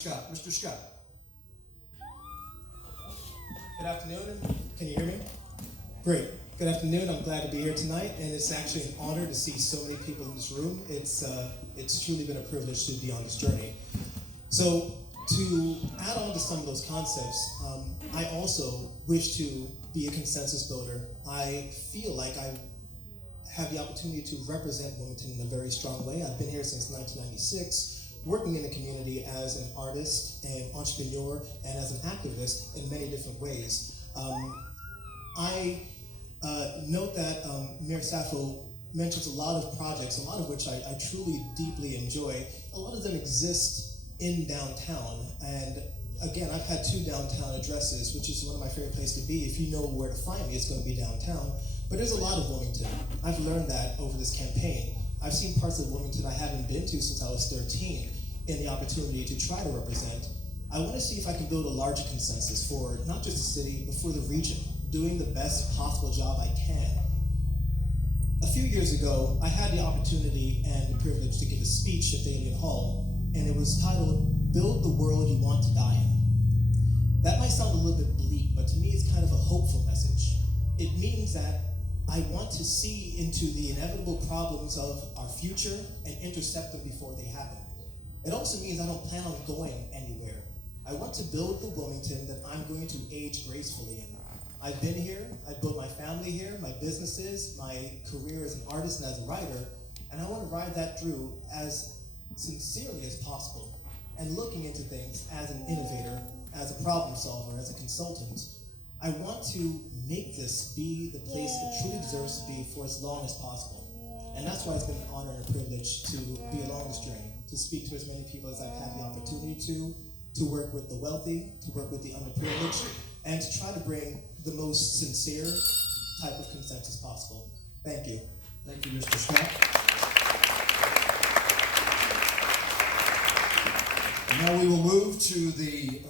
Scott. Mr. Scott. Good afternoon. Can you hear me? Great. Good afternoon. I'm glad to be here tonight, and it's actually an honor to see so many people in this room. It's truly been a privilege to be on this journey. So to add on to some of those concepts, I also wish to be a consensus builder. I feel like I have the opportunity to represent Wilmington in a very strong way. I've been here since 1996. Working in the community as an artist, an entrepreneur, and as an activist in many different ways. I note that Mayor Sappho mentions a lot of projects, a lot of which I truly deeply enjoy. A lot of them exist in downtown, and again, I've had 2 downtown addresses, which is one of my favorite places to be. If you know where to find me, it's going to be downtown. But there's a lot of Wilmington. I've learned that over this campaign. I've seen parts of Wilmington I haven't been to since I was 13 in the opportunity to try to represent. I want to see if I can build a larger consensus for not just the city, but for the region, doing the best possible job I can. A few years ago, I had the opportunity and the privilege to give a speech at Devon Hall, and it was titled, "Build the World You Want to Die In." That might sound a little bit bleak, but to me it's kind of a hopeful message. It means that I want to see into the inevitable problems of our future and intercept them before they happen. It also means I don't plan on going anywhere. I want to build the Wilmington that I'm going to age gracefully in. I've been here, I've built my family here, my businesses, my career as an artist and as a writer, and I want to ride that through as sincerely as possible and looking into things as an innovator, as a problem solver, as a consultant. I want to make this be the place it truly deserves to be for as long as possible. And that's why it's been an honor and a privilege to be along this journey, to speak to as many people as I've had the opportunity to work with the wealthy, to work with the underprivileged, and to try to bring the most sincere type of consensus possible. Thank you. Thank you, Mr. Scott. And now we will move to the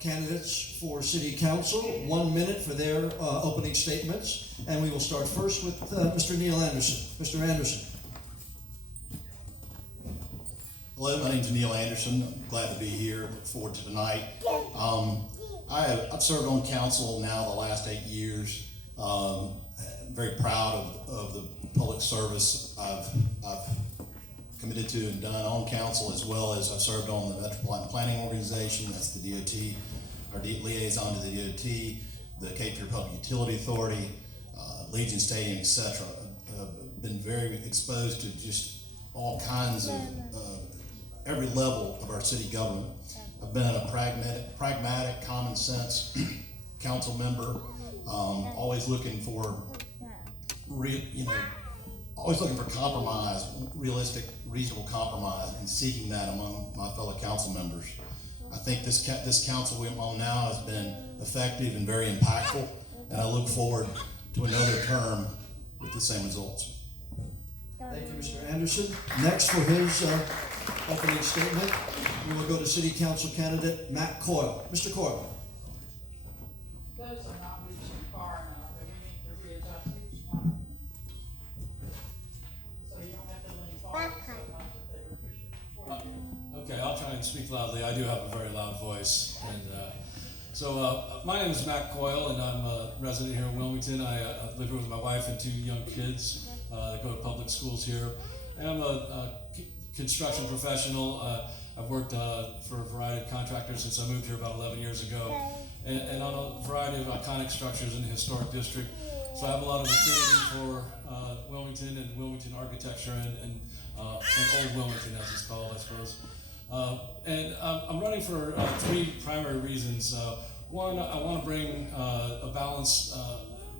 candidates for City Council. 1 minute for their opening statements. And we will start first with Mr. Neil Anderson. Mr. Anderson. Hello, my name is Neil Anderson. I'm glad to be here. Look forward to tonight. I've served on council now the last 8 years. I'm very proud of the public service I've committed to and done on council, as well as I've served on the Metropolitan Planning Organization, that's the DOT, our liaison to the DOT, the Cape Fear Public Utility Authority, Legion Stadium, etc. I've been very exposed to just all kinds of every level of our city government. I've been a pragmatic, common sense council member, always looking for always looking for compromise, realistic, reasonable compromise, and seeking that among my fellow council members. I think this council we're on now has been effective and very impactful, and I look forward to another term with the same results. Thank you, Mr. Anderson. Next for his opening statement, we will go to City Council candidate Matt Coyle. Mr. Coyle. Those are not reaching far enough, and we need to readjust each one. So you don't have to lean forward so much that they would push it forward. Okay, I'll try and speak loudly. I do have a very loud voice. And my name is Matt Coyle, and I'm a resident here in Wilmington. I live here with my wife and 2 young kids. They go to public schools here. And I'm a construction professional. I've worked for a variety of contractors since I moved here about 11 years ago, and on a variety of iconic structures in the historic district. So I have a lot of affinity for Wilmington and Wilmington architecture and old Wilmington, as it's called, I suppose. And I'm running for 3 primary reasons. One, I want to bring a balanced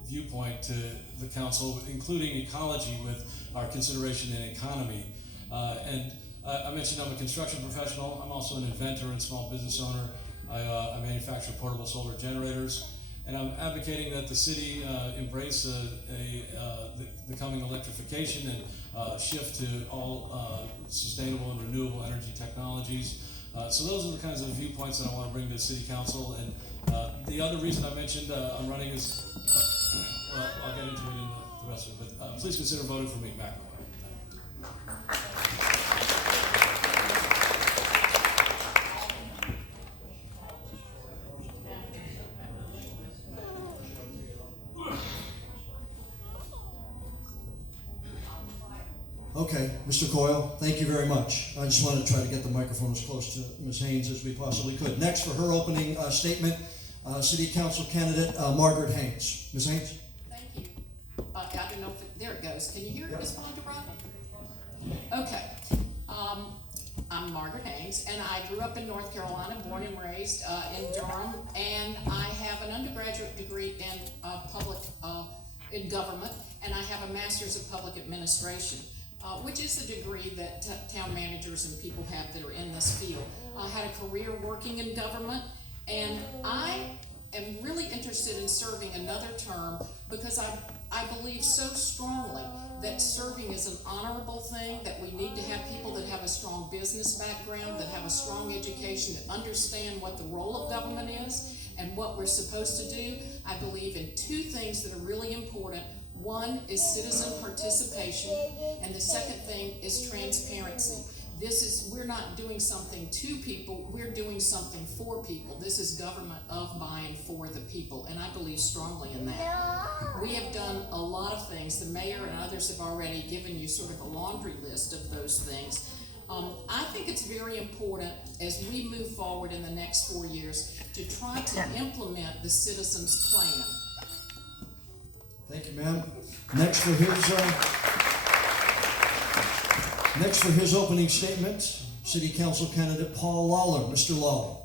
viewpoint to the council, including ecology with our consideration in economy. And I mentioned I'm a construction professional. I'm also an inventor and small business owner. I manufacture portable solar generators, and I'm advocating that the city embrace the coming electrification and shift to all sustainable and renewable energy technologies. So those are the kinds of viewpoints that I want to bring to the city council. And the other reason I mentioned I'm running is, well, I'll get into it in the rest of it, but please consider voting for me, Matt. Okay, Mr. Coyle, thank you very much. I just wanted to try to get the microphone as close to Ms. Haynes as we possibly could. Next, for her opening statement, City Council candidate Margaret Haynes. Ms. Haynes? Thank you. I don't know if there it goes. Can you hear it, Ms. Bondurant? Okay. I'm Margaret Haynes, and I grew up in North Carolina, born and raised in Durham, and I have an undergraduate degree in in government, and I have a master's of public administration, which is a degree that town managers and people have that are in this field. I had a career working in government, and I am really interested in serving another term because I believe so strongly that serving is an honorable thing, that we need to have people that have a strong business background, that have a strong education, that understand what the role of government is and what we're supposed to do. I believe in two things that are really important. One is citizen participation, and the second thing is transparency. We're not doing something to people, we're doing something for people. This is government of, by, and for the people, and I believe strongly in that. We have done a lot of things. The mayor and others have already given you sort of a laundry list of those things. I think it's very important as we move forward in the next 4 years to try to implement the citizens' plan. Thank you, ma'am. Next for his opening statement, City Council candidate Paul Lawler. Mr. Lawler.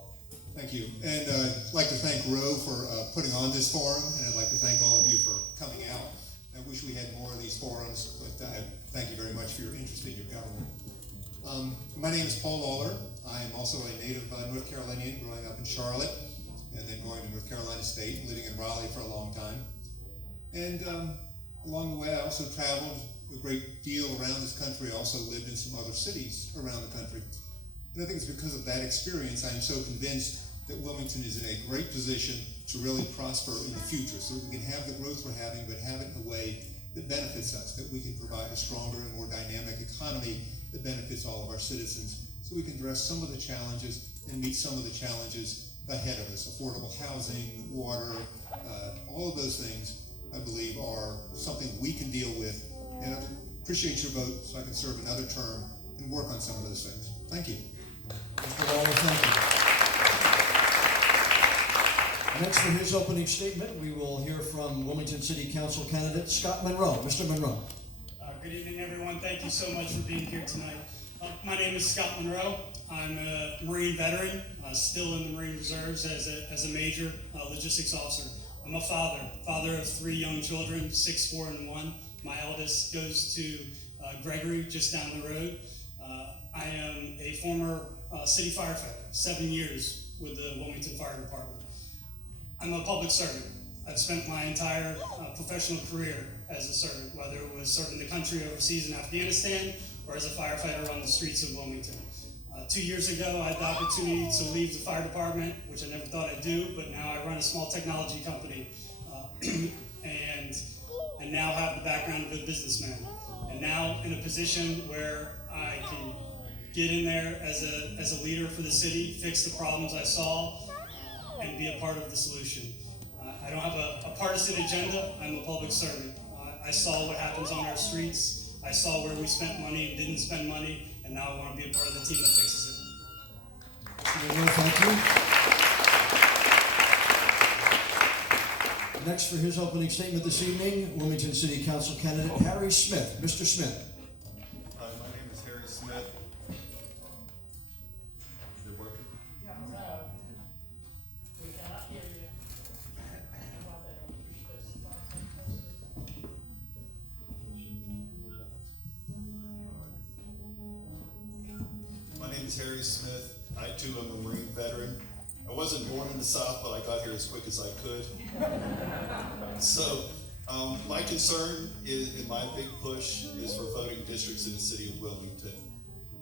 Thank you. And I'd like to thank Roe for putting on this forum, and I'd like to thank all of you for coming out. I wish we had more of these forums, but thank you very much for your interest in your government. My name is Paul Lawler. I am also a native North Carolinian, growing up in Charlotte, and then going to North Carolina State, living in Raleigh for a long time. And along the way, I also traveled a great deal around this country. I also lived in some other cities around the country. And I think it's because of that experience I am so convinced that Wilmington is in a great position to really prosper in the future, so that we can have the growth we're having, but have it in a way that benefits us, that we can provide a stronger and more dynamic economy that benefits all of our citizens, so we can address some of the challenges and meet some of the challenges ahead of us. Affordable housing, water, all of those things, I believe, are something we can deal with. And I appreciate your vote so I can serve another term and work on some of those things. Thank you. Mr. Lawler, thank you. Next for his opening statement, we will hear from Wilmington City Council candidate Scott Monroe. Mr. Monroe. Good evening, everyone. Thank you so much for being here tonight. My name is Scott Monroe. I'm a Marine veteran, still in the Marine Reserves as a major logistics officer. I'm a father of 3 young children, 6, 4, and 1. My eldest goes to Gregory, just down the road. I am a former city firefighter, 7 years with the Wilmington Fire Department. I'm a public servant. I've spent my entire professional career as a servant, whether it was serving the country overseas in Afghanistan or as a firefighter on the streets of Wilmington. 2 years ago, I had the opportunity to leave the fire department, which I never thought I'd do, but now I run a small technology company, and I now have the background of a businessman, and now in a position where I can get in there as a leader for the city, fix the problems I saw, and be a part of the solution. I don't have a partisan agenda. I'm a public servant. I saw what happens on our streets. I saw where we spent money and didn't spend money, and now I want to be a part of the team that fixes it. Thank you. Next for his opening statement this evening, Wilmington City Council candidate Harry Smith. Mr. Smith. My name is Harry Smith. Is it working? We cannot hear you. My name is Harry Smith. I too am a Marine veteran. I wasn't born in the South, but I got here as quick as I could. So my concern is, and my big push is for voting districts in the city of Wilmington.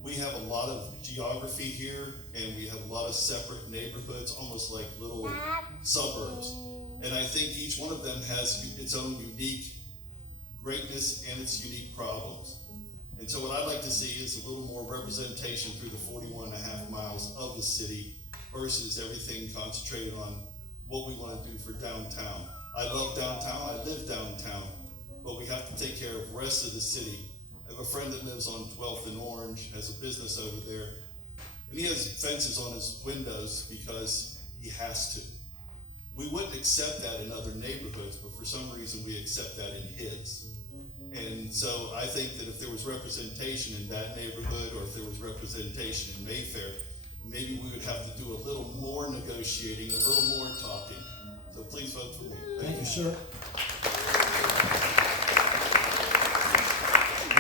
We have a lot of geography here, and we have a lot of separate neighborhoods, almost like little suburbs. And I think each one of them has its own unique greatness and its unique problems. And so what I'd like to see is a little more representation through the 41.5 miles of the city versus everything concentrated on what we want to do for downtown. I love downtown, I live downtown, but we have to take care of the rest of the city I have a friend that lives on 12th and Orange, has a business over there, and he has fences on his windows because he has to. We wouldn't accept that in other neighborhoods, but for some reason we accept that in his. And so I think that if there was representation in that neighborhood, or if there was representation in Mayfair, maybe we would have to do a little more negotiating, a little more talking. So please vote for me. Thank you, sir.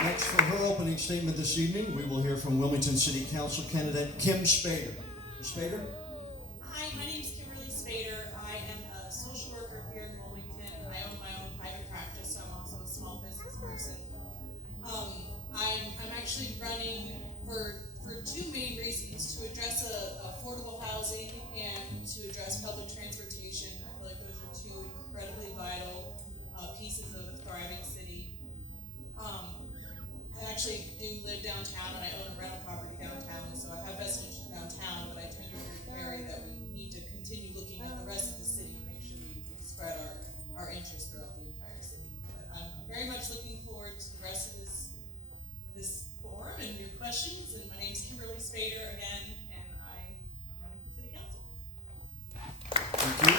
Next, for her opening statement this evening, we will hear from Wilmington City Council candidate Kim Spader. Ms. Spader? Hi, my name is Kimberly Spader. I am a social worker here in Wilmington. I own my own private practice, so I'm also a small business person. I'm actually running for two main reasons: to address affordable housing and to address public transportation. I feel like those are two incredibly vital pieces of a thriving city. I actually do live downtown, and I own a rental property downtown, so I have vestige downtown, but I tend to agree that we need to continue looking at the rest of the city and make sure we spread our interests throughout the entire city. But I'm very much looking forward to the rest of this forum and your questions. And my name's Kimberly Spader again, and I'm running for city council. Thank you.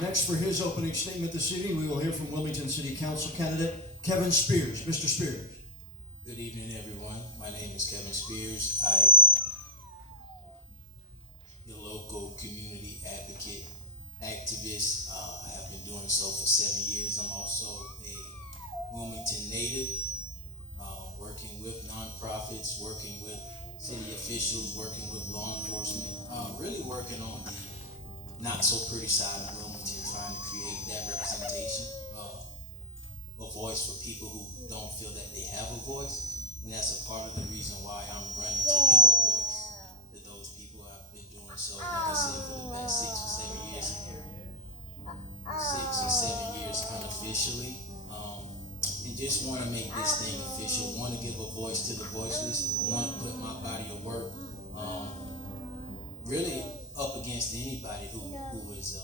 Next, for his opening statement this evening, we will hear from Wilmington City Council candidate Kevin Spears. Mr. Spears. Good evening, everyone. My name is Kevin Spears. I am your local community advocate, activist. I have been doing so for 7 years. I'm also a Wilmington native, working with nonprofits, working with city officials, working with law enforcement, really working on the not so pretty side of Wilmington, trying to create that representation, a voice for people who don't feel that they have a voice. And that's a part of the reason why I'm running to give a voice to those people. I've been doing so, like I said, for the past 6 or 7 years. 6 or 7 years unofficially. And just want to make this thing official. Want to give a voice to the voiceless. Want to put my body of work really up against anybody who is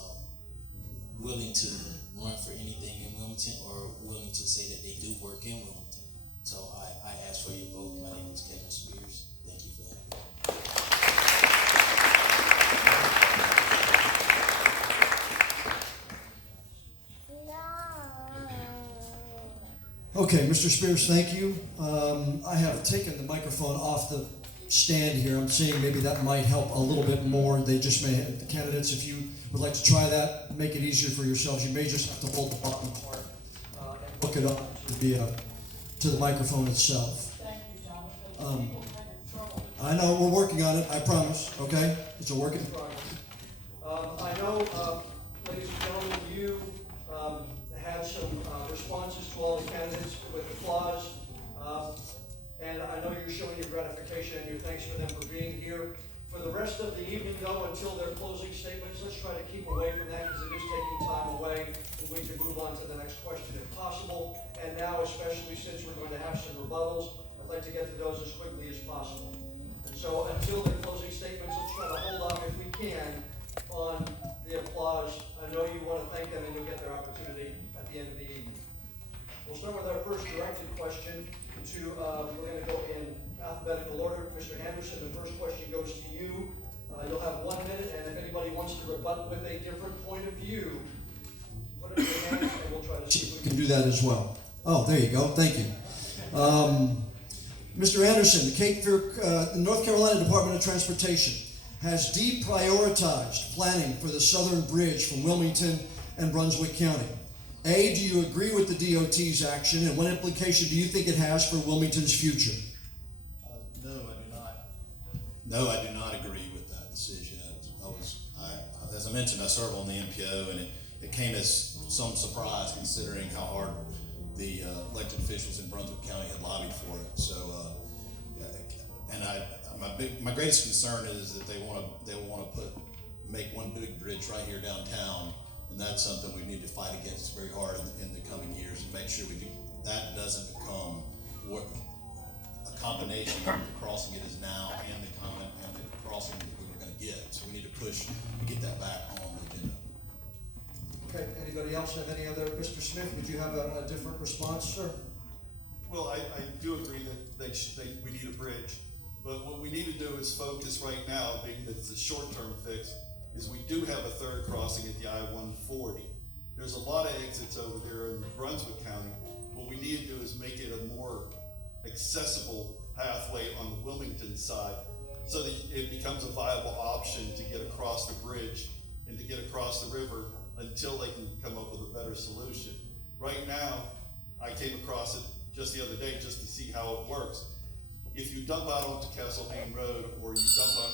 willing to run for anything in Wilmington, or willing to say that they do work in Wilmington. So I ask for your vote. My name is Kevin Spears. Thank you for that. Okay, Mr. Spears, thank you. I have taken the microphone off the stand here. I'm seeing maybe that might help a little bit more. They just may have, the candidates, if you would like to try that, make it easier for yourselves, you may just have to hold the button part and hook it up to the microphone itself. I know, we're working on it, I promise, okay? It's a work in progress. I know, ladies and gentlemen, you had some responses to all the candidates with applause. And I know you're showing your gratification and your thanks for them for being here. For the rest of the evening, though, until their closing statements, let's try to keep away from that because it is taking time away, and we can move on to the next question if possible. And now, especially since we're going to have some rebuttals, I'd like to get to those as quickly as possible. And so until their closing statements, let's try to hold on, if we can, on the applause. I know you want to thank them, and you'll get their opportunity at the end of the evening. We'll start with our first directed question to, we're going to go in alphabetical order. Mr. Anderson, the first question goes to you. You'll have 1 minute, and if anybody wants to rebut with a different point of view, put it in your hands, and we'll try to see if we can do that as well. Oh, there you go. Thank you. Mr. Anderson, the North Carolina Department of Transportation has deprioritized planning for the Southern Bridge from Wilmington and Brunswick County. A, do you agree with the DOT's action, and what implication do you think it has for Wilmington's future? No, I do not. No, I do not agree with that decision. As I mentioned, I serve on the MPO, and it came as some surprise considering how hard the elected officials in Brunswick County had lobbied for it. So, my greatest concern is that they want to make one big bridge right here downtown. And that's something we need to fight against very hard in the coming years, and make sure that doesn't become a combination of the crossing it is now and the crossing that we were going to get. So we need to push to get that back on the agenda. Okay, anybody Anybody else have any other? Mr. Smith, would you have a different response, sir? Well, I do agree that we need a bridge, but what we need to do is focus right now, being that it's a short-term fix, is we do have a third crossing at the I-140. There's a lot of exits over there in Brunswick County. What we need to do is make it a more accessible pathway on the Wilmington side, so that it becomes a viable option to get across the bridge and to get across the river until they can come up with a better solution. Right now, I came across it just the other day just to see how it works. If you dump out onto Castle Hayne Road, or you dump on...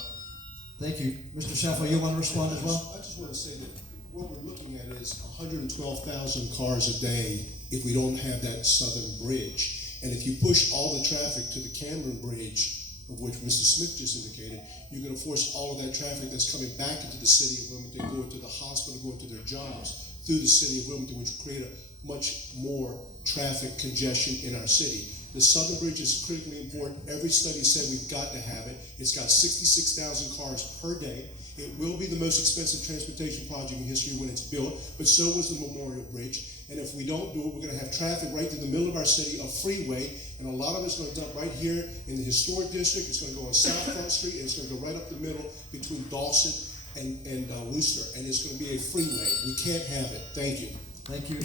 Thank you. Mr. Saffo, you want to respond as well? I just want to say that what we're looking at is 112,000 cars a day if we don't have that southern bridge. And if you push all the traffic to the Cameron Bridge, of which Mr. Smith just indicated, you're going to force all of that traffic that's coming back into the city of Wilmington, going to the hospital, going to their jobs through the city of Wilmington, which will create a much more traffic congestion in our city. The Southern Bridge is critically important. Every study said we've got to have it. It's got 66,000 cars per day. It will be the most expensive transportation project in history when it's built, but so was the Memorial Bridge. And if we don't do it, we're going to have traffic right through the middle of our city, a freeway, and a lot of it's going to dump right here in the historic district. It's going to go on South Front Street, and it's going to go right up the middle between Dawson and Worcester, and it's going to be a freeway. We can't have it. Thank you. Thank you.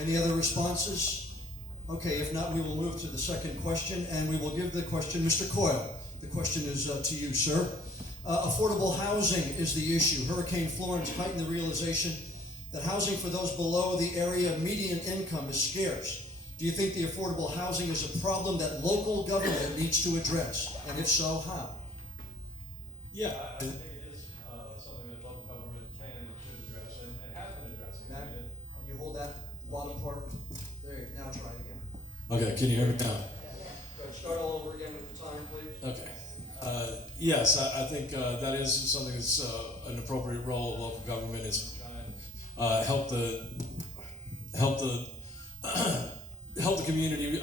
Any other responses? Okay, if not, we will move to the second question, and we will give the question, Mr. Coyle. The question is to you, sir. Affordable housing is the issue. Hurricane Florence heightened the realization that housing for those below the area median income is scarce. Do you think the affordable housing is a problem that local government needs to address? And if so, how? Yeah, I think it is something that local government can and should address, and has been addressing. Matt, can you hold that bottom part? There you go. Now try it again. Okay, can you hear me now? Good. Start all over again with the time, please. Okay. Yes, I think that is something that's an appropriate role of local government, is to try and help the community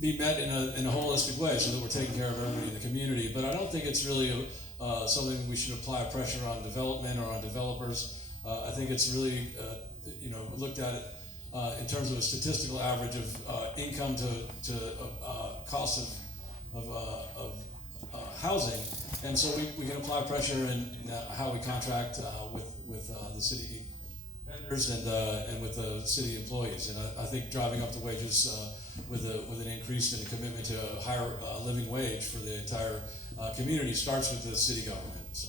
be met in a holistic way, so that we're taking care of everybody in the community. But I don't think it's really something we should apply pressure on development or on developers. I think it's really looked at it in terms of a statistical average of income to cost of housing, and so we can apply pressure in how we contract with the city vendors and with the city employees. And I think driving up the wages with an increase in a commitment to a higher living wage for the entire community starts with the city government. So.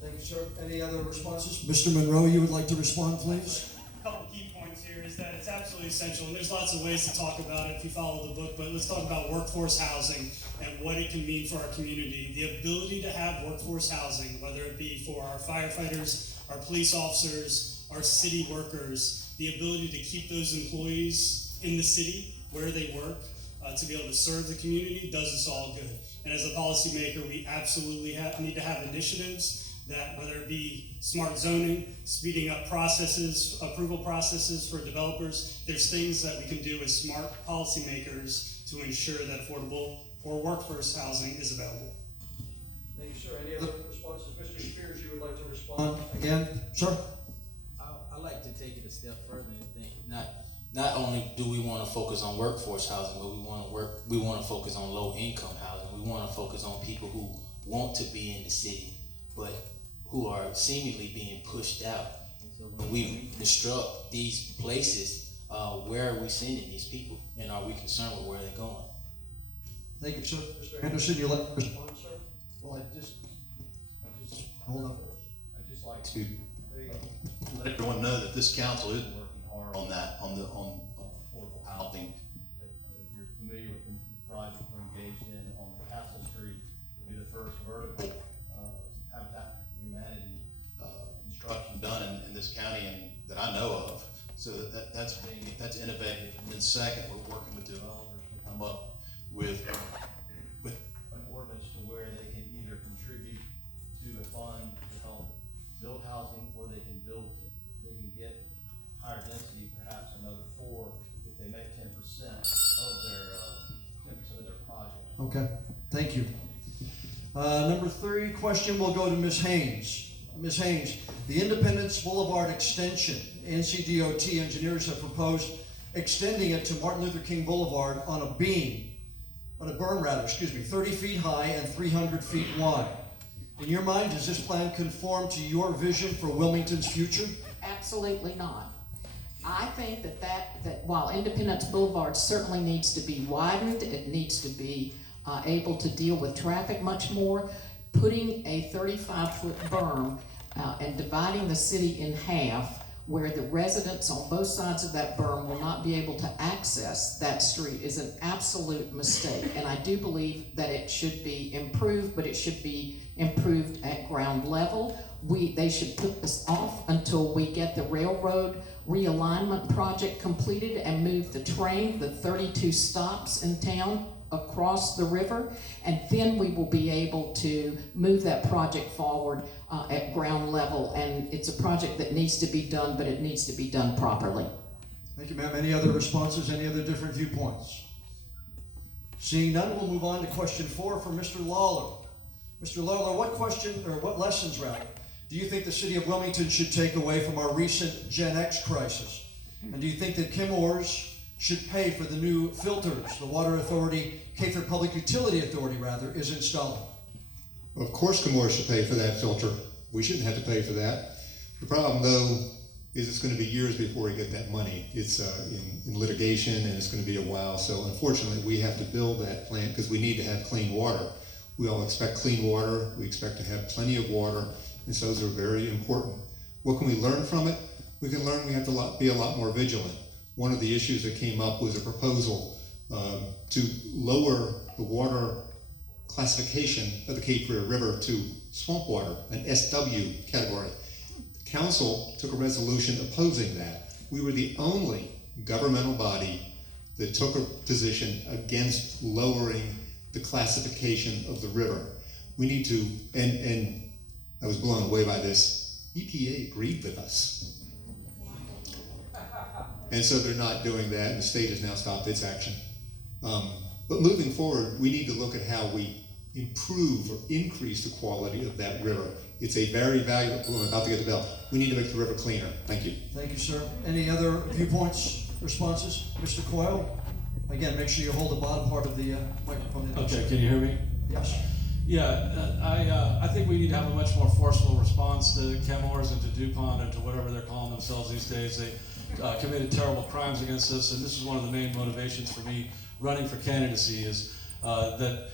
Thank you, sir. Any other responses? Mr. Monroe, you would like to respond, please? A couple key points here is that it's absolutely essential, and there's lots of ways to talk about it if you follow the book, but let's talk about workforce housing and what it can mean for our community. The ability to have workforce housing, whether it be for our firefighters, our police officers, our city workers, the ability to keep those employees in the city where they work, to be able to serve the community, does us all good. And as a policymaker, we absolutely need to have initiatives that, whether it be smart zoning, speeding up processes, approval processes for developers, there's things that we can do as smart policymakers to ensure that affordable or workforce housing is available. Thank you, sir. Any other responses? Mr. Spears, you would like to respond again? Sir? I like to take it a step further and think not only do we want to focus on workforce housing, but we want to focus on low income housing. We want to focus on people who want to be in the city, but who are seemingly being pushed out. So when we disrupt these places, where are we sending these people, and are we concerned with where they're going? Thank you, sir. Mr. Anderson, you'd like to respond, sir? Well, I just hold on. I'd just like to let everyone know that this council is working hard on that, on affordable housing. If you're familiar with the project we're engaged in on Castle Street, it'll be the first vertical Habitat for Humanity construction done in this county and that I know of. So that's innovative. And then second, we're working with developers to come up with an ordinance to where they can either contribute to a fund to help build housing, or they can get higher density, perhaps another 4 if they make 10% of their project. Okay. Thank you. Number 3 question will go to Ms. Haynes. Ms. Haynes, the Independence Boulevard extension, NCDOT engineers have proposed extending it to Martin Luther King Boulevard on a berm rather, 30 feet high and 300 feet wide. In your mind, does this plan conform to your vision for Wilmington's future? Absolutely not. I think that while Independence Boulevard certainly needs to be widened, it needs to be able to deal with traffic much more, putting a 35-foot berm and dividing the city in half, where the residents on both sides of that berm will not be able to access that street, is an absolute mistake. And I do believe that it should be improved, but it should be improved at ground level. They should put this off until we get the railroad realignment project completed and move the train, the 32 stops in town, across the river, and then we will be able to move that project forward at ground level. And it's a project that needs to be done, but it needs to be done properly. Thank you, ma'am. Any other responses? Any other different viewpoints? Seeing none, we'll move on to question 4 from Mr. Lawler. Mr. Lawler, what lessons do you think the city of Wilmington should take away from our recent Gen X crisis? And do you think that Chemours should pay for the new filters the Water Authority, Catford Public Utility Authority is installing? Of course Chemours should pay for that filter. We shouldn't have to pay for that. The problem, though, is it's going to be years before we get that money. It's in litigation, and it's going to be a while. So unfortunately, we have to build that plant because we need to have clean water. We all expect clean water. We expect to have plenty of water, and so those are very important. What can we learn from it? We can learn we have to be a lot more vigilant. One of the issues that came up was a proposal to lower the water classification of the Cape Fear River to swamp water, an SW category. The council took a resolution opposing that. We were the only governmental body that took a position against lowering the classification of the river. We need to, and I was blown away by this, EPA agreed with us. And so they're not doing that, and the state has now stopped its action. But moving forward, we need to look at how we improve or increase the quality of that river. It's a very valuable, I'm about to get the bell. We need to make the river cleaner. Thank you. Thank you, sir. Any other viewpoints, responses? Mr. Coyle? Again, make sure you hold the bottom part of the microphone. Okay, can you hear me? Yes. Yeah, I think we need to have a much more forceful response to Chemours and to DuPont and to whatever they're calling themselves these days. They committed terrible crimes against us, and this is one of the main motivations for me running for candidacy is that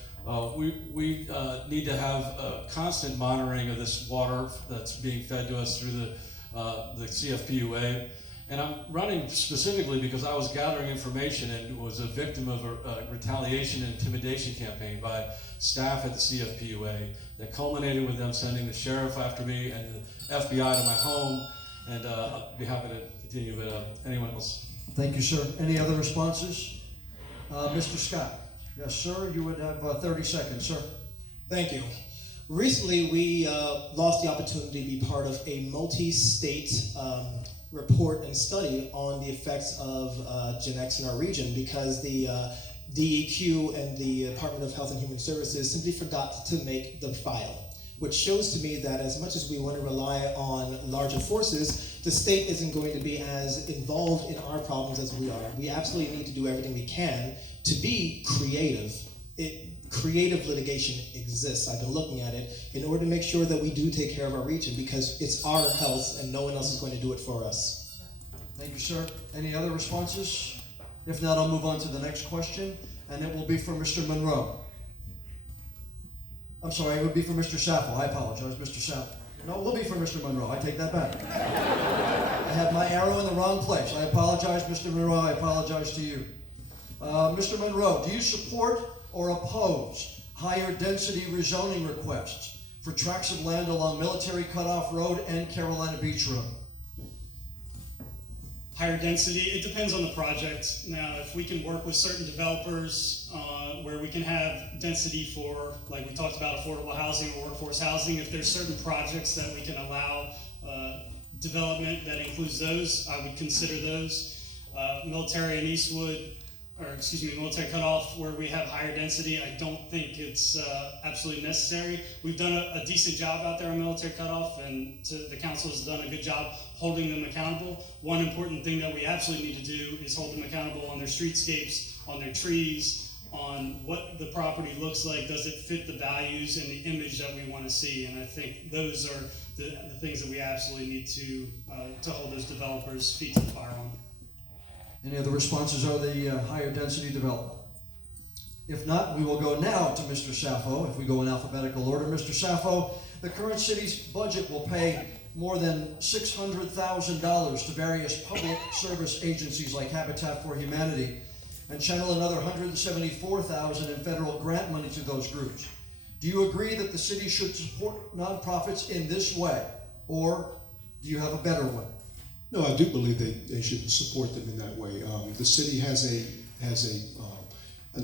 we need to have constant monitoring of this water that's being fed to us through the CFPUA. And I'm running specifically because I was gathering information and was a victim of a retaliation and intimidation campaign by staff at the CFPUA that culminated with them sending the sheriff after me and the FBI to my home. And I'll be happy to continue, but anyone else? Thank you, sir. Any other responses? Mr. Scott. Yes, sir. You would have 30 seconds, sir. Thank you. Recently, we lost the opportunity to be part of a multi-state report and study on the effects of Gen X in our region because the DEQ and the Department of Health and Human Services simply forgot to make the file, which shows to me that as much as we want to rely on larger forces, the state isn't going to be as involved in our problems as we are. We absolutely need to do everything we can to be creative. Creative litigation exists. I've been looking at it in order to make sure that we do take care of our region because it's our health and no one else is going to do it for us. Thank you, sir. Any other responses? If not, I'll move on to the next question, and it will be for Mr. Monroe. I'm sorry, it would be for Mr. Sappho. I apologize, Mr. Sappho. No, it will be for Mr. Monroe. I take that back. I had my arrow in the wrong place. I apologize, Mr. Monroe. I apologize to you. Mr. Monroe, do you support or oppose higher density rezoning requests for tracts of land along Military Cutoff Road and Carolina Beach Road? Higher density, it depends on the project. Now, if we can work with certain developers where we can have density for, like we talked about, affordable housing or workforce housing, if there's certain projects that we can allow development that includes those, I would consider those. Military and Eastwood, military cutoff where we have higher density. I don't think it's absolutely necessary. We've done a decent job out there on military cutoff, and the council has done a good job holding them accountable. One important thing that we absolutely need to do is hold them accountable on their streetscapes, on their trees, on what the property looks like. Does it fit the values and the image that we want to see? And I think those are the things that we absolutely need to hold those developers' feet to the fire on. Any other responses on the higher density development? If not, we will go now to Mr. Sappho. If we go in alphabetical order, Mr. Sappho, the current city's budget will pay more than $600,000 to various public service agencies like Habitat for Humanity and channel another $174,000 in federal grant money to those groups. Do you agree that the city should support nonprofits in this way, or do you have a better way? No, I do believe they should support them in that way. The city has an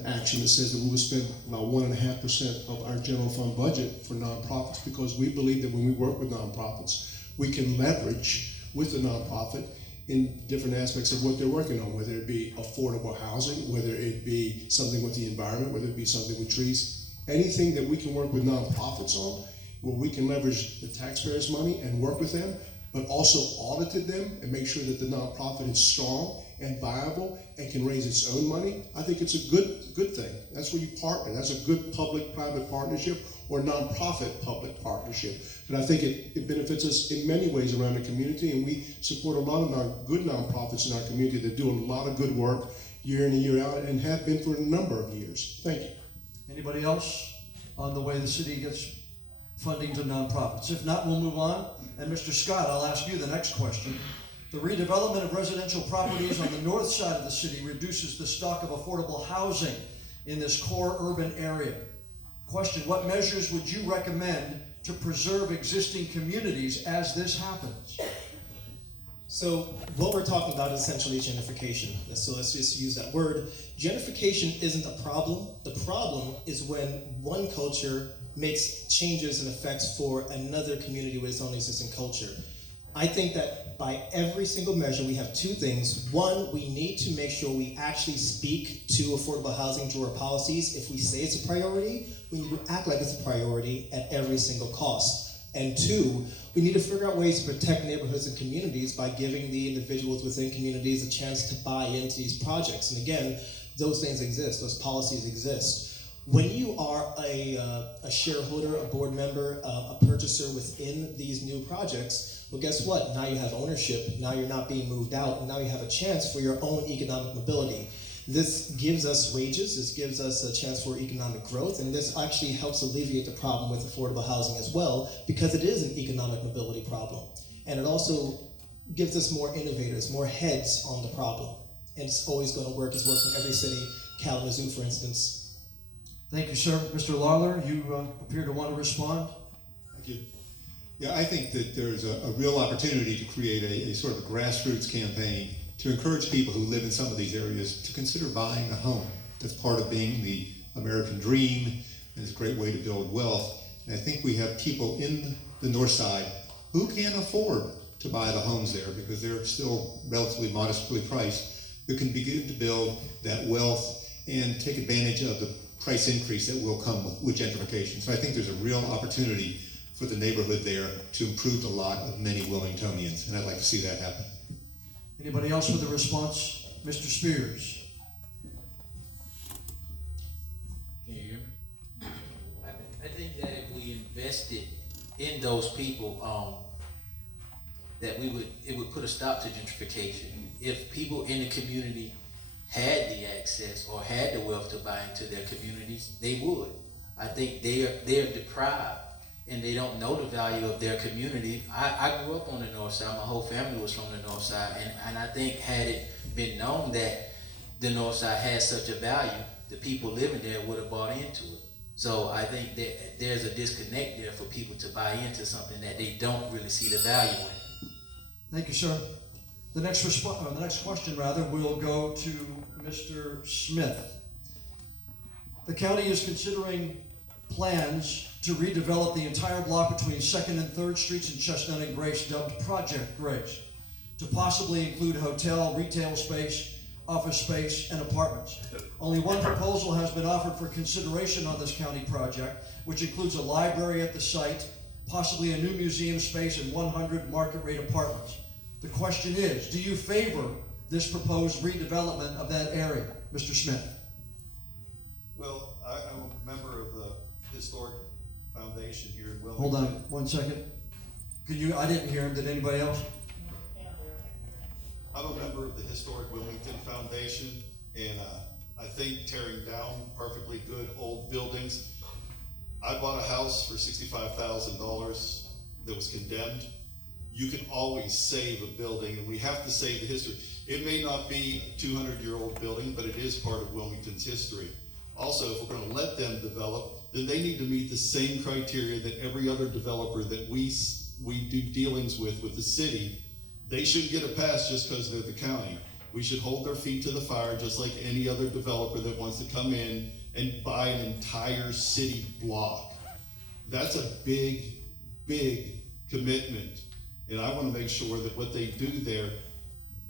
action that says that we will spend about 1.5% of our general fund budget for nonprofits, because we believe that when we work with nonprofits, we can leverage with the nonprofit in different aspects of what they're working on, whether it be affordable housing, whether it be something with the environment, whether it be something with trees, anything that we can work with nonprofits on, where we can leverage the taxpayers' money and work with them, but also audited them and make sure that the nonprofit is strong and viable and can raise its own money. I think it's a good thing. That's where you partner. That's a good public-private partnership or nonprofit-public partnership. And I think it benefits us in many ways around the community, and we support a lot of good nonprofits in our community that do a lot of good work year in and year out and have been for a number of years. Thank you. Anybody else on the way the city gets funding to nonprofits? If not, we'll move on. And Mr. Scott, I'll ask you the next question. The redevelopment of residential properties on the north side of the city reduces the stock of affordable housing in this core urban area. Question, what measures would you recommend to preserve existing communities as this happens? So what we're talking about is essentially gentrification. So let's just use that word. Gentrification isn't a problem. The problem is when one culture makes changes and effects for another community with its own existing culture. I think that by every single measure, we have two things. One, we need to make sure we actually speak to affordable housing through our policies. If we say it's a priority, we need to act like it's a priority at every single cost. And two, we need to figure out ways to protect neighborhoods and communities by giving the individuals within communities a chance to buy into these projects. And again, those things exist, those policies exist. When you are a shareholder, a board member, a purchaser within these new projects, well, guess what? Now you have ownership, now you're not being moved out, and now you have a chance for your own economic mobility. This gives us wages, this gives us a chance for economic growth, and this actually helps alleviate the problem with affordable housing as well, because it is an economic mobility problem. And it also gives us more innovators, more heads on the problem. And it's always going to work. It's worked in every city, Kalamazoo, for instance. Thank you, sir. Mr. Lawler, you appear to want to respond. Thank you. Yeah, I think that there's a real opportunity to create a sort of a grassroots campaign to encourage people who live in some of these areas to consider buying a home. That's part of being the American dream, and it's a great way to build wealth. And I think we have people in the north side who can afford to buy the homes there because they're still relatively modestly priced, who can begin to build that wealth and take advantage of the price increase that will come with gentrification. So I think there's a real opportunity for the neighborhood there to improve the lot of many Wilmingtonians, and I'd like to see that happen. Anybody else with a response? Mr. Spears. Can you hear me? I think that if we invested in those people, that it would put a stop to gentrification. If people in the community had the access or had the wealth to buy into their communities, they would. I think they are deprived and they don't know the value of their community. I grew up on the north side. My whole family was from the north side, and I think had it been known that the north side had such a value, the people living there would have bought into it. So I think that there's a disconnect there for people to buy into something that they don't really see the value in. Thank you, sir. The next question will go to Mr. Smith. The county is considering plans to redevelop the entire block between 2nd and 3rd Streets in Chestnut and Grace, dubbed Project Grace, to possibly include hotel, retail space, office space, and apartments. Only one proposal has been offered for consideration on this county project, which includes a library at the site, possibly a new museum space, and 100 market rate apartments. The question is, do you favor this proposed redevelopment of that area? Mr. Smith. Well, I'm a member of the Historic Foundation here in Wilmington. Hold on 1 second. I didn't hear him. Did anybody else? I'm a member of the Historic Wilmington Foundation, and I think tearing down perfectly good old buildings. I bought a house for $65,000 that was condemned. You can always save a building, and we have to save the history. It may not be a 200-year-old building, but it is part of Wilmington's history. Also, if we're going to let them develop, then they need to meet the same criteria that every other developer that we do dealings with the city. They shouldn't get a pass just because they're the county. We should hold their feet to the fire just like any other developer that wants to come in and buy an entire city block. That's a big, big commitment. And I want to make sure that what they do there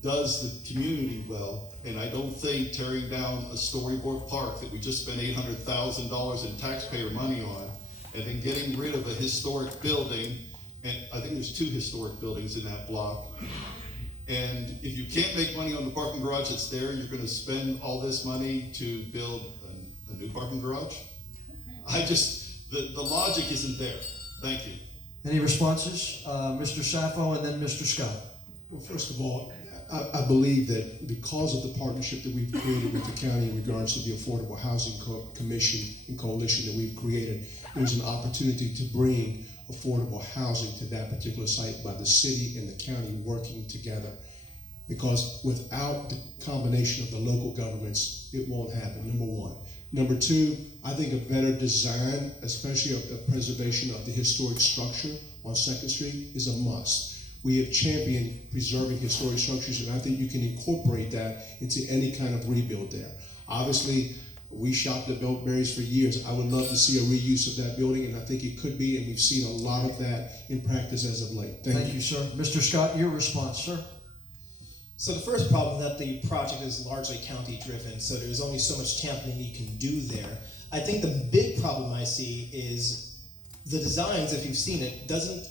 does the community well. And I don't think tearing down a storyboard park that we just spent $800,000 in taxpayer money on, and then getting rid of a historic building, and I think there's 2 historic buildings in that block. And if you can't make money on the parking garage that's there, you're going to spend all this money to build a new parking garage? The logic isn't there. Thank you. Any responses? Mr. Sappho and then Mr. Scott. Well, first of all, I believe that because of the partnership that we've created with the county in regards to the Affordable Housing Commission and Coalition that we've created, there's an opportunity to bring affordable housing to that particular site by the city and the county working together. Because without the combination of the local governments, it won't happen, number one. Number two, I think a better design, especially of the preservation of the historic structure on 2nd Street, is a must. We have championed preserving historic structures, and I think you can incorporate that into any kind of rebuild there. Obviously, we shopped at Beltberries for years. I would love to see a reuse of that building, and I think it could be, and we've seen a lot of that in practice as of late. Thank you, sir. Mr. Scott, your response, sir. So the first problem that the project is largely county driven, so there's only so much championing you can do there. I think the big problem I see is the designs, if you've seen it, doesn't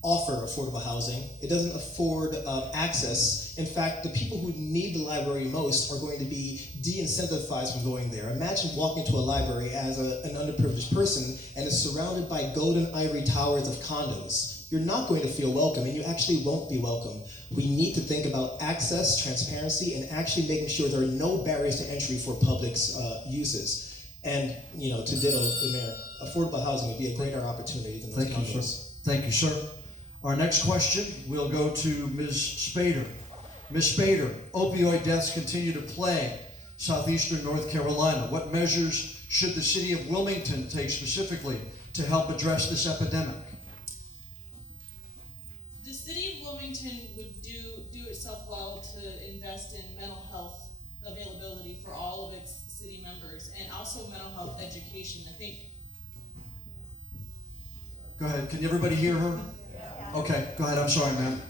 offer affordable housing. It doesn't afford access. In fact, the people who need the library most are going to be de-incentivized from going there. Imagine walking to a library as an underprivileged person and is surrounded by golden ivory towers of condos. You're not going to feel welcome, and you actually won't be welcome. We need to think about access, transparency, and actually making sure there are no barriers to entry for public's uses. And, to ditto the mayor, affordable housing would be a greater opportunity than those condos. Thank you, sir. Thank you, sir. Our next question will go to Ms. Spader. Ms. Spader, opioid deaths continue to plague southeastern North Carolina. What measures should the city of Wilmington take specifically to help address this epidemic? The city of Wilmington would do itself well to invest in mental health availability for all of its city members, and also mental health education. I think. Go ahead. Can everybody hear her? Okay, go ahead. I'm sorry, ma'am.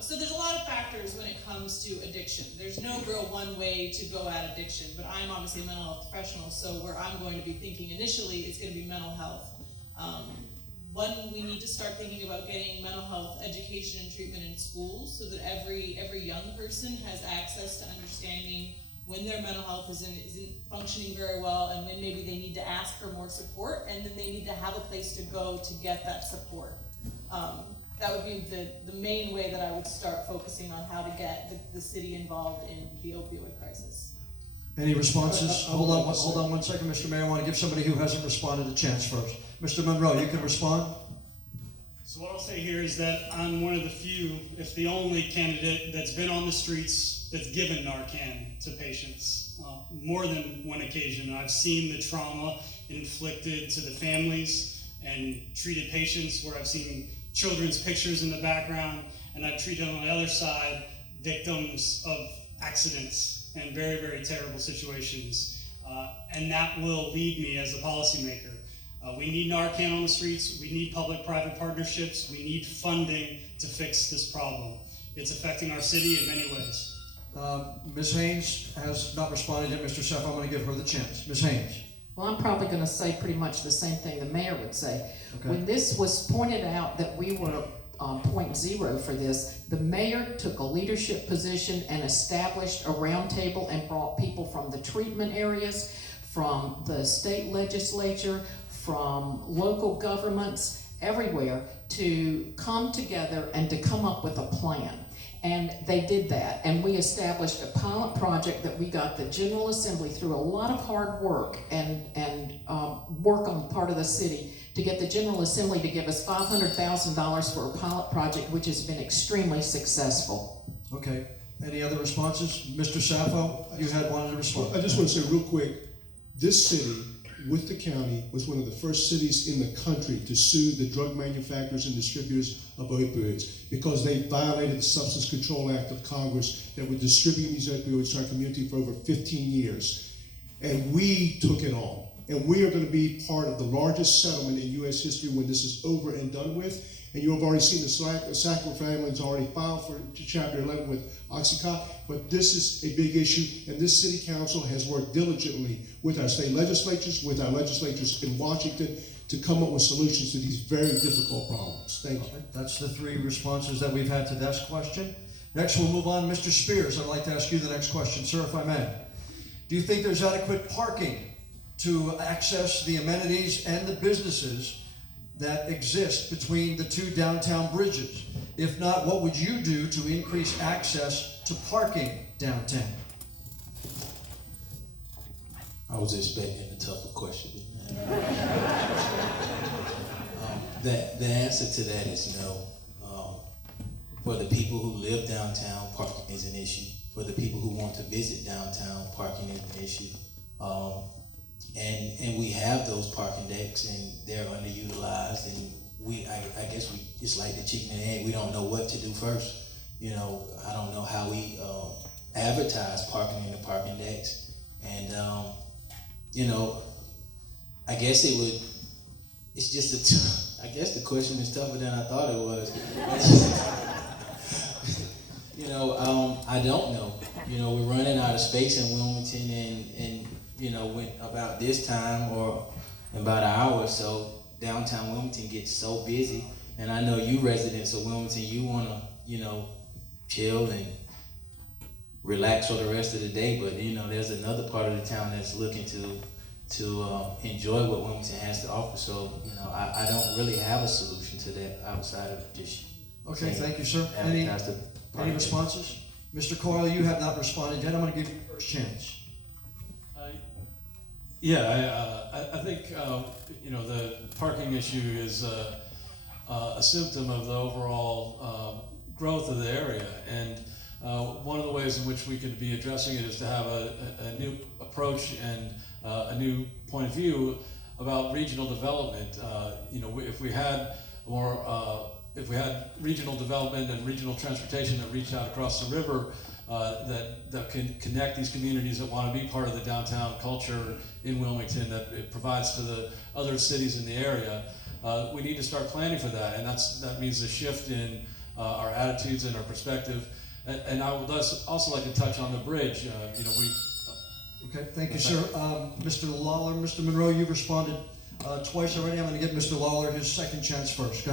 So there's a lot of factors when it comes to addiction. There's no real one way to go at addiction, but I'm obviously a mental health professional, so where I'm going to be thinking initially is going to be mental health. One, we need to start thinking about getting mental health education and treatment in schools so that every young person has access to understanding when their mental health isn't functioning very well, and when maybe they need to ask for more support, and then they need to have a place to go to get that support. That would be the main way that I would start focusing on how to get the city involved in the opioid crisis. Any responses? Hold on 1 second, Mr. Mayor. I want to give somebody who hasn't responded a chance first. Mr. Monroe, you can respond. So what I'll say here is that I'm one of the few, if the only candidate that's been on the streets that's given Narcan to patients. More than one occasion. I've seen the trauma inflicted to the families and treated patients where I've seen children's pictures in the background, and I've treated on the other side victims of accidents and very, very terrible situations. And that will lead me as a policymaker. We need Narcan on the streets, we need public-private partnerships, we need funding to fix this problem. It's affecting our city in many ways. Ms. Haynes has not responded yet. Mr. Seff, I'm going to give her the chance. Ms. Haynes. Well, I'm probably gonna say pretty much the same thing the mayor would say. Okay. When this was pointed out that we were 0.0 for this, the mayor took a leadership position and established a roundtable and brought people from the treatment areas, from the state legislature, from local governments, everywhere, to come together and to come up with a plan. And they did that, and we established a pilot project that we got the General Assembly through a lot of hard work and work on the part of the city to get the General Assembly to give us $500,000 for a pilot project, which has been extremely successful. Okay. Any other responses? Mr. Sappho, you had wanted to respond. I just want to say real quick, this city with the county was one of the first cities in the country to sue the drug manufacturers and distributors of opioids because they violated the Substance Control Act of Congress that would distribute these opioids to our community for over 15 years. And we took it on. And we are going to be part of the largest settlement in U.S. history when this is over and done with. And you have already seen the Sackler family has already filed for Chapter 11 with Oxycontin. But this is a big issue, and this city council has worked diligently with our state legislatures, with our legislatures in Washington, to come up with solutions to these very difficult problems. Thank you. That's the three responses that we've had to that question. Next, we'll move on. Mr. Spears, I'd like to ask you the next question, sir, if I may. Do you think there's adequate parking to access the amenities and the businesses that exist between the two downtown bridges? If not, what would you do to increase access to parking downtown? I was expecting a tougher question than that. The answer to that is no. For the people who live downtown, parking is an issue. For the people who want to visit downtown, parking is an issue. And we have those parking decks, and they're underutilized, and I guess it's like the chicken and egg. We don't know what to do first. You know, I don't know how we advertise parking in the parking decks, and you know, I guess it's just I guess the question is tougher than I thought it was. You know, I don't know. You know, we're running out of space in Wilmington, and you know, when about this time or about an hour or so, downtown Wilmington gets so busy. And I know you residents of Wilmington, you wanna, you know, chill and relax for the rest of the day. But you know, there's another part of the town that's looking to enjoy what Wilmington has to offer. So you know, I don't really have a solution to that outside of just. Okay, thank you, sir. Any responses? Mr. Coyle, you have not responded yet. I'm going to give you the first chance. I think you know, the parking issue is a symptom of the overall growth of the area, and one of the ways in which we could be addressing it is to have a new approach and a new point of view about regional development. You know, if we had more, if we had regional development and regional transportation that reached out across the river, that can connect these communities that want to be part of the downtown culture in Wilmington, that it provides to the other cities in the area. We need to start planning for that, and that means a shift in our attitudes and our perspective. And I would also like to touch on the bridge. You know, Okay, thank you, sir. Mr. Lawler, Mr. Monroe, you've responded twice already. I'm going to give Mr. Lawler his second chance first. Go ahead.